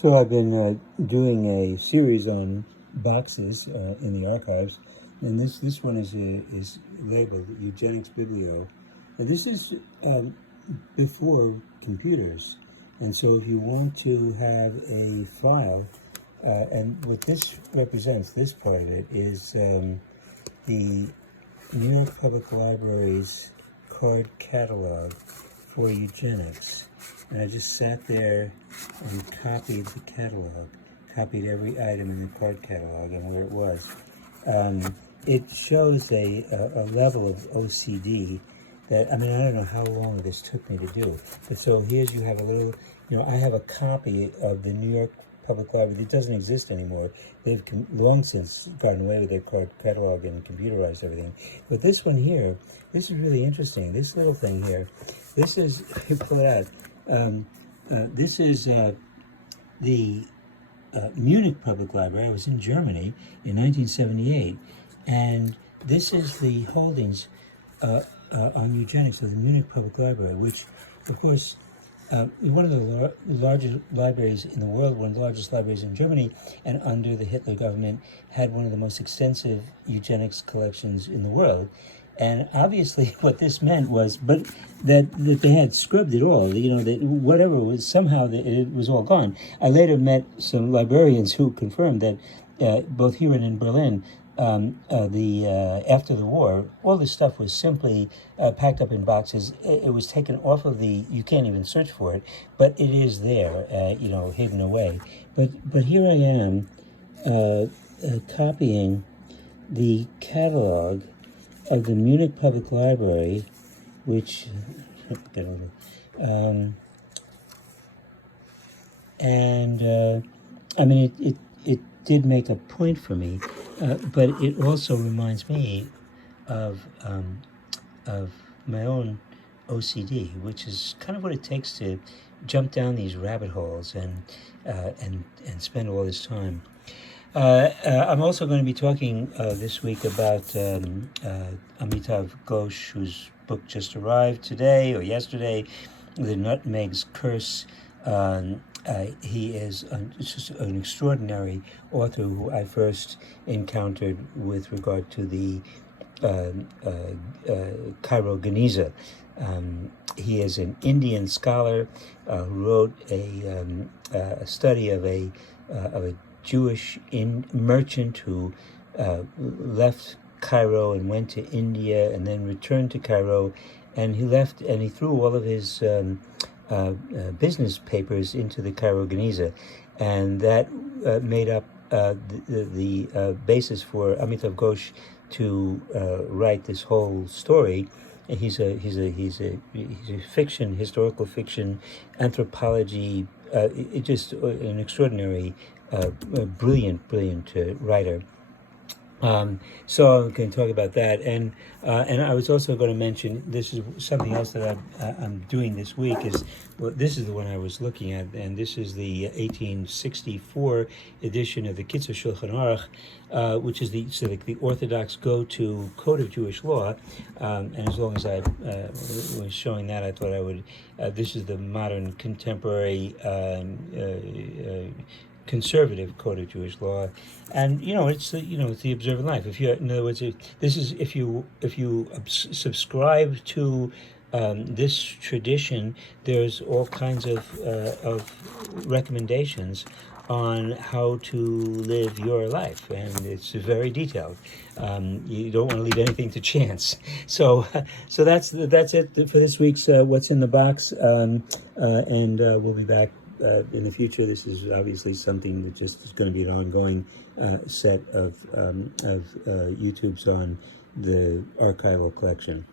So I've been doing a series on boxes in the archives, and this one is labeled Eugenics Biblio, and this is before computers. And so if you want to have a file, and what this represents, this part of it, is the New York Public Library's card catalog for eugenics. And I just sat there and copied the catalog, copied every item in the card catalog and where it was. It shows a level of OCD that, I mean, I don't know how long this took me to do. But so here's, you have a little, I have a copy of the New York Public Library. It doesn't exist anymore. They've long since gotten away with their card catalog and computerized everything. But this one here, this is really interesting. This little thing here, this is, pull it out. This is the Munich Public Library. I was in Germany in 1978, and this is the holdings on eugenics of the Munich Public Library, which, of course, one of the largest libraries in the world, one of the largest libraries in Germany, and under the Hitler government had one of the most extensive eugenics collections in the world. And obviously what this meant was, but that they had scrubbed it all, that whatever was, somehow it was all gone. I later met some librarians who confirmed that both here and in Berlin, after the war, all this stuff was simply packed up in boxes. It was taken off of you can't even search for it, but it is there, hidden away. But here I am copying the catalog of the Munich Public Library, which, I mean, it did make a point for me, but it also reminds me of my own OCD, which is kind of what it takes to jump down these rabbit holes and spend all this time. I'm also going to be talking this week about Amitav Ghosh, whose book just arrived today or yesterday, The Nutmeg's Curse. He is just an extraordinary author who I first encountered with regard to the Cairo Geniza. He is an Indian scholar who wrote a study of a Jewish merchant who left Cairo and went to India and then returned to Cairo, and he left and he threw all of his business papers into the Cairo Geniza, and that made up the basis for Amitav Ghosh to write this whole story. He's a fiction, historical fiction, anthropology, just an extraordinary, brilliant writer. So I'm going to talk about that, and I was also going to mention, this is something else that I'm doing this week, this is the one I was looking at, and this is the 1864 edition of the Kitzur Shulchan Aruch, which is the Orthodox go-to code of Jewish law, and as long as I was showing that, I thought I would, this is the modern contemporary conservative code of Jewish law, and it's the observant life. In other words, if you subscribe to this tradition, there's all kinds of recommendations on how to live your life, and it's very detailed. You don't want to leave anything to chance. So that's it for this week's What's in the Box, and we'll be back in the future. This is obviously something that just is going to be an ongoing set of YouTubes on the archival collection.